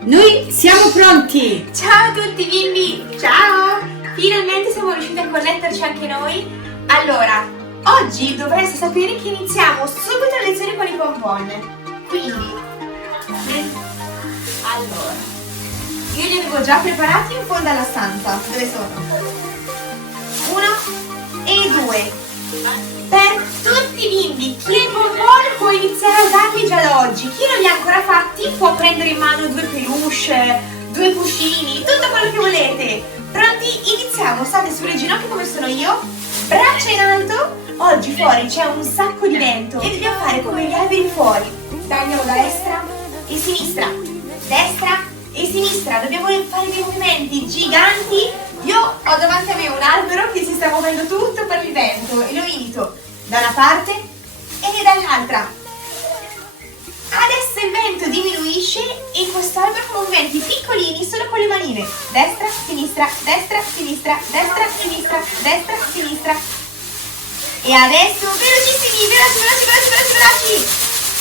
Noi siamo pronti! Ciao a tutti bimbi! Ciao! Finalmente siamo riusciti a connetterci anche noi. Allora, oggi dovreste sapere che iniziamo subito la lezione con i pompon. Quindi, allora, io li avevo già preparati in fondo alla stanza. Dove sono? 1 e 2. Per tutti i bimbi, chi è in pompon può iniziare a usarli già da oggi. Chi non li ha ancora fatti può prendere in mano 2 peluche, 2 cuscini, tutto quello che volete. Pronti? Iniziamo, state sulle ginocchia come sono io, braccia in alto. Oggi fuori c'è un sacco di vento e dobbiamo fare come gli alberi fuori. Tagliamo da destra e sinistra, destra e sinistra. Dobbiamo fare dei movimenti giganti. Io ho davanti a me un albero che si sta muovendo tutto per il vento e lo imito da una parte e dall'altra. Adesso il vento diminuisce e questo albero fa movimenti piccolini solo con le manine. Destra, sinistra, destra, sinistra, destra, sinistra, destra, sinistra. E adesso velocissimi, veloci.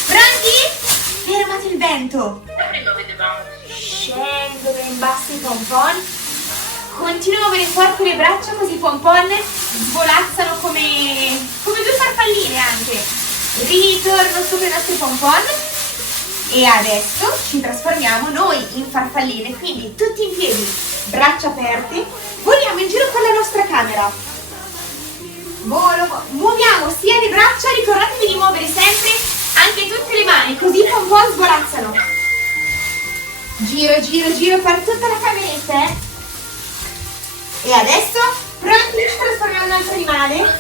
Pronti? Fermate il vento. Scendono in basso i pompon. Continuo a muovere forte le braccia così i pompon svolazzano come 2 farfalline anche. Ritorno sopra i nostri pompon. E adesso ci trasformiamo noi in farfalline, quindi tutti in piedi, braccia aperte, voliamo in giro con la nostra camera. Muoviamo sia le braccia, ricordatevi di muovere sempre anche tutte le mani, così i pompon svolazzano. Giro per tutta la cameretta, E adesso, pronti? Ci trasformiamo in un altro animale?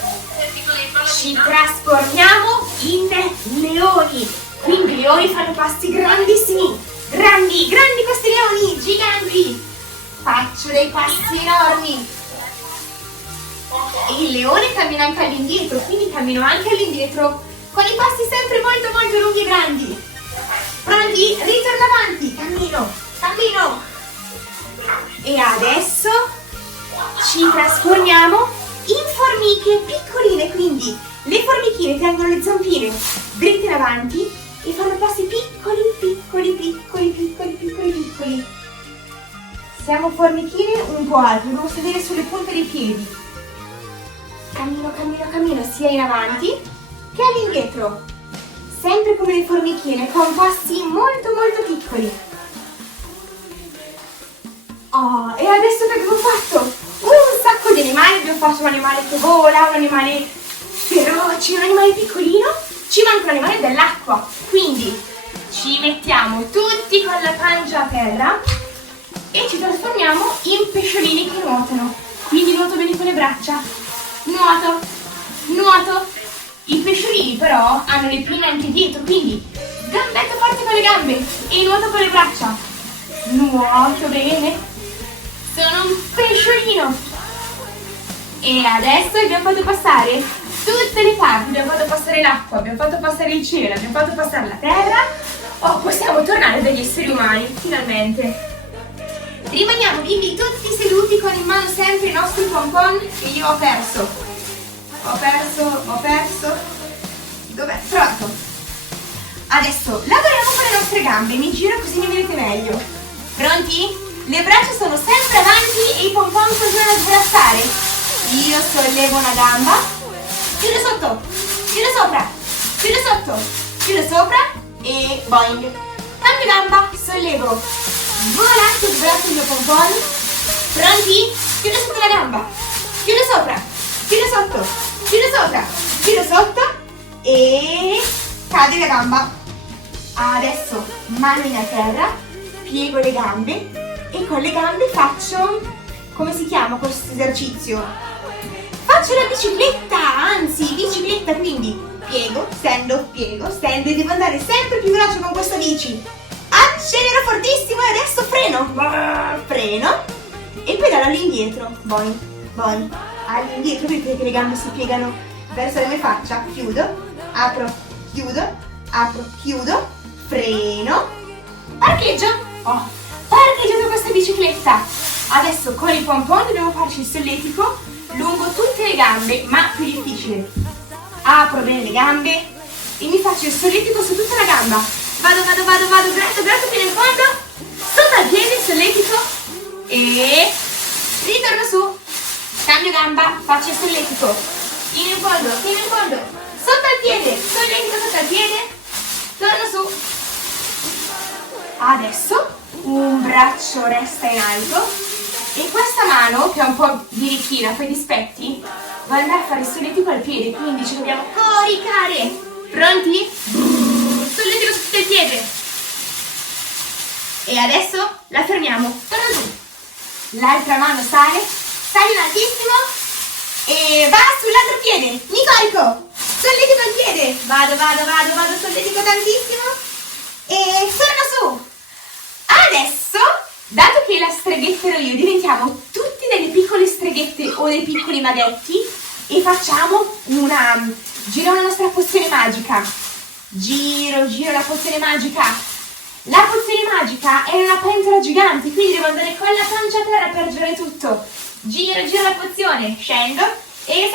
Ci trasformiamo in leoni. Quindi i leoni fanno passi grandissimi. Grandi questi leoni, giganti. Faccio dei passi enormi. E il leone cammina anche all'indietro, quindi cammino anche all'indietro con i passi sempre molto lunghi e grandi. Pronti? Ritorno avanti, cammino. E adesso ci trasformiamo in formiche piccoline, quindi le formichine tengono le zampine dritte in avanti e fanno passi piccoli. Siamo formichine un po' alte, dobbiamo sedere sulle punte dei piedi. Cammino sia in avanti che all'indietro, sempre come le formichine, con passi molto piccoli. Oh, e adesso che abbiamo fatto? Un sacco di animali, abbiamo fatto un animale che vola, un animale feroce, un animale piccolino, ci manca un animale dell'acqua, quindi ci mettiamo tutti con la pancia a terra e ci trasformiamo in pesciolini che nuotano, quindi nuoto bene con le braccia, nuoto, i pesciolini però hanno le pinne anche dietro, quindi gambetto forte con le gambe e nuoto con le braccia, nuoto bene. Sono un pesciolino. E adesso abbiamo fatto passare tutte le parti, abbiamo fatto passare l'acqua, abbiamo fatto passare il cielo, abbiamo fatto passare la terra. Oh, possiamo tornare dagli esseri umani, finalmente. Rimaniamo bimbi tutti seduti con in mano sempre i nostri pompon che io ho perso. Dov'è? Pronto. Adesso lavoriamo con le nostre gambe, mi giro così mi vedete meglio. Pronti? Le braccia sono sempre avanti e i pompon continuano a svolazzare. Io sollevo una gamba, tiro sotto, tiro sopra, tiro sotto, tiro sopra e boing. Cambio gamba, sollevo, volante, svolazzo il mio pompon. Pronti? Tiro sotto la gamba, tiro sopra, tiro sotto, tiro sopra, tiro sotto e cade la gamba. Adesso mani a terra, piego le gambe. E con le gambe faccio, come si chiama questo esercizio? Faccio la bicicletta, quindi piego, stendo e devo andare sempre più veloce con questa bici. Accelero fortissimo e adesso freno e pedalo all'indietro, boing, all'indietro, perché le gambe si piegano verso la mia faccia, chiudo, apro, chiudo, freno, parcheggio. Parcheggiato questa bicicletta. Adesso con il pompon dobbiamo farci il solletico lungo tutte le gambe, ma più difficile. apro bene le gambe e mi faccio il solletico su tutta la gamba. Vado, gratto fino in fondo, sotto al piede, solletico e ritorno su, cambio gamba, faccio il solletico, fino in fondo, sotto al piede, solletico sotto al piede, torno su. Adesso un braccio resta in alto e questa mano, che è un po' birichina, poi di spetti, va ad andare a fare il solletico al piede, quindi ci dobbiamo coricare. Pronti? Solletico su tutto il piede. E adesso la fermiamo, torno giù. L'altra mano sale in altissimo e va sull'altro piede. Mi corico, solletico al piede. Vado, solletico tantissimo e torno su. Adesso, dato che la streghetta ero io, diventiamo tutti delle piccole streghette o dei piccoli maghetti e facciamo giriamo la nostra pozione magica. Giro la pozione magica. La pozione magica è una pentola gigante, quindi devo andare con la pancia a terra per girare tutto. Giro la pozione, scendo e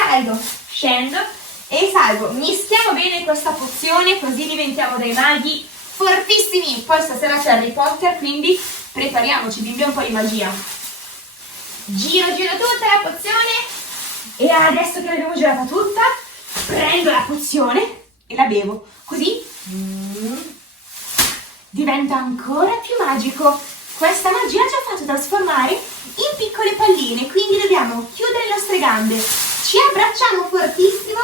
salgo. Mischiamo bene questa pozione così diventiamo dei maghi fortissimi. Poi stasera c'è Harry Potter, quindi prepariamoci, bimbi, un po' di magia. Giro tutta la pozione e adesso che l'abbiamo girata tutta, prendo la pozione e la bevo, così diventa ancora più magico. Questa magia ci ha fatto trasformare in piccole palline, quindi dobbiamo chiudere le nostre gambe, ci abbracciamo fortissimo,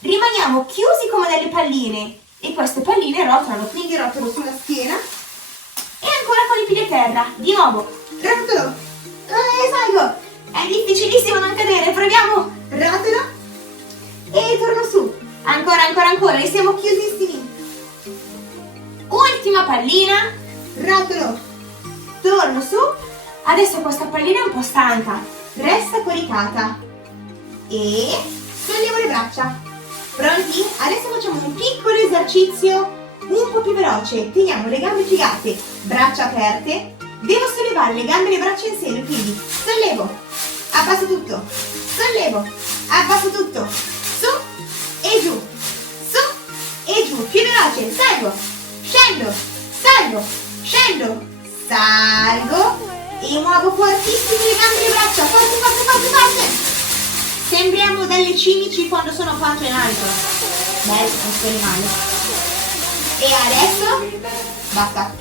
rimaniamo chiusi come delle palline e queste palline rotolano, quindi rotolo sulla schiena e ancora con i piedi a terra, di nuovo, rotolo, salgo, è difficilissimo non cadere, proviamo, rotolo e torno su, ancora, e siamo chiusissimi. Ultima pallina, rotolo, torno su, adesso questa pallina è un po' stanca, resta coricata e sollevo le braccia. Pronti? Adesso facciamo un piccolo esercizio un po' più veloce, teniamo le gambe piegate, braccia aperte, devo sollevare le gambe e le braccia insieme, quindi sollevo, abbasso tutto, sollevo, abbasso tutto, su e giù, più veloce, salgo, scendo, salgo e muovo fortissimo le gambe e le braccia, forte. Sembriamo delle cimici quando sono pancia in alto. Bello questo animale. E adesso, basta,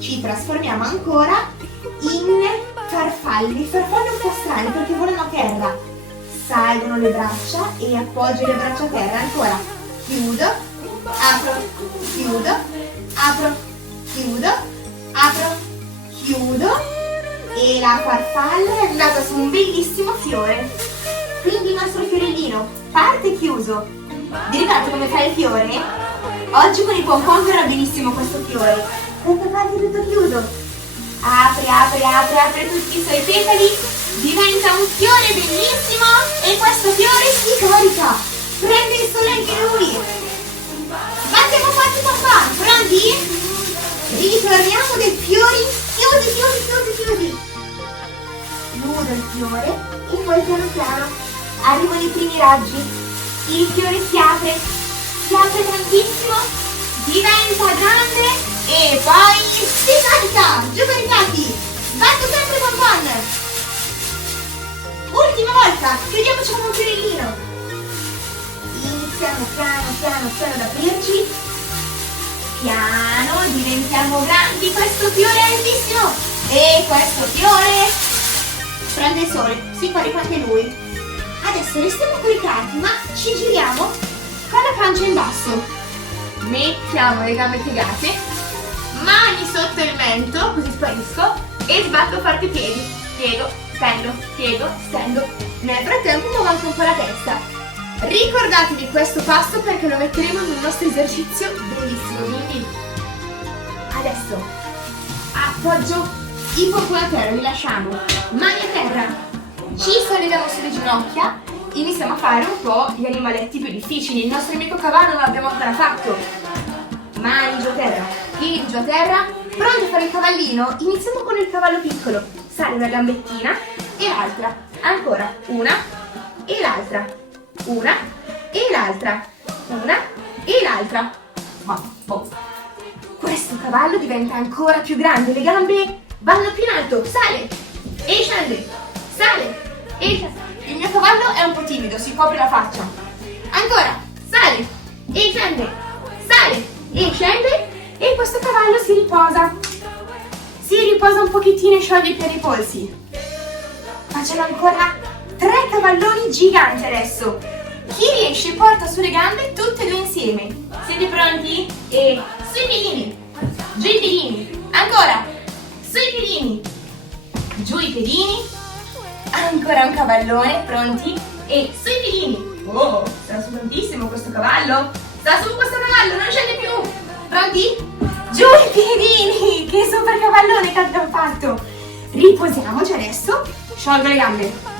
ci trasformiamo ancora in farfalle un po' strane perché volano a terra. Salgono le braccia e appoggio le braccia a terra, ancora. Chiudo, chiudo e la farfalla è andata su un bellissimo fiore. Quindi il nostro fiorellino parte chiuso. Vi ricordate come fa il fiore? Oggi con i pompon verrà benissimo questo fiore. Questa parte è tutto chiuso. Apre tutti i suoi petali, diventa un fiore bellissimo e questo fiore si carica. Prende il sole anche lui. Battiamo forte pompon, pronti? Ritorniamo dei fiori chiusi. Chiudo il fiore e poi piano arrivano i primi raggi, il fiore si apre tantissimo, diventa grande e poi si carica, giù caricati, batto sempre pompon, ultima volta, chiudiamoci con un fiorellino, iniziamo piano ad aprirci, piano, diventiamo grandi, questo fiore è altissimo e questo fiore prende il sole, si carica anche lui. Adesso restiamo coricati, ma ci giriamo con la pancia in basso. Mettiamo le gambe piegate, mani sotto il mento, così sparisco, e sbatto forte i piedi. Piego, stendo. Nel frattempo muovo anche un po' la testa. Ricordatevi questo passo perché lo metteremo nel nostro esercizio bellissimo. Quindi adesso appoggio i pomponi a terra, li lasciamo, mani a terra. Ci solleviamo sulle ginocchia, iniziamo a fare un po' gli animaletti più difficili. Il nostro amico cavallo non l'abbiamo ancora fatto. Mani giù a terra, piedi giù a terra, pronti a fare il cavallino. Iniziamo con il cavallo piccolo. Sale una gambettina e l'altra. Ancora, una e l'altra. una e l'altra. Questo cavallo diventa ancora più grande, le gambe vanno più in alto, sale e scende, sale e scende. Il mio cavallo è un po' timido, si copre la faccia. Ancora, sale e scende, sale e scende, e questo cavallo si riposa un pochettino e scioglie i piedi polsi. Facciamo ancora 3 cavalloni giganti adesso. Chi riesce porta sulle gambe tutte e due insieme. Siete pronti? E sui piedini, giù i piedini, ancora, sui piedini, giù i piedini, ancora un cavallone, pronti? E sui piedini. Oh, sta su tantissimo questo cavallo, non scende più. Pronti? Giù i piedini, che super cavallone che abbiamo fatto. Riposiamoci adesso, sciolgo le gambe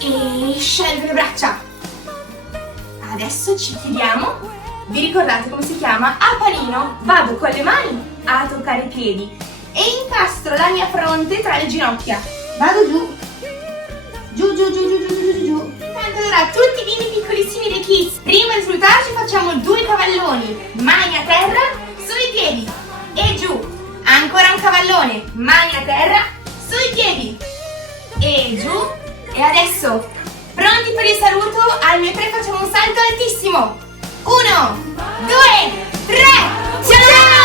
e scelgo le braccia. Adesso ci chiediamo. Vi ricordate come si chiama? A panino vado con le mani a toccare i piedi e incastro la mia fronte tra le ginocchia. Vado giù. Giù, giù, giù, giù, giù, giù, giù. Allora, tutti i bimbi piccolissimi dei kids, prima di salutarci facciamo 2 cavalloni. Mani a terra, sui piedi e giù. Ancora un cavallone, mani a terra, sui piedi e giù. E adesso, pronti per il saluto? Al mio 3 facciamo un salto altissimo. 1, 2, 3, ciao!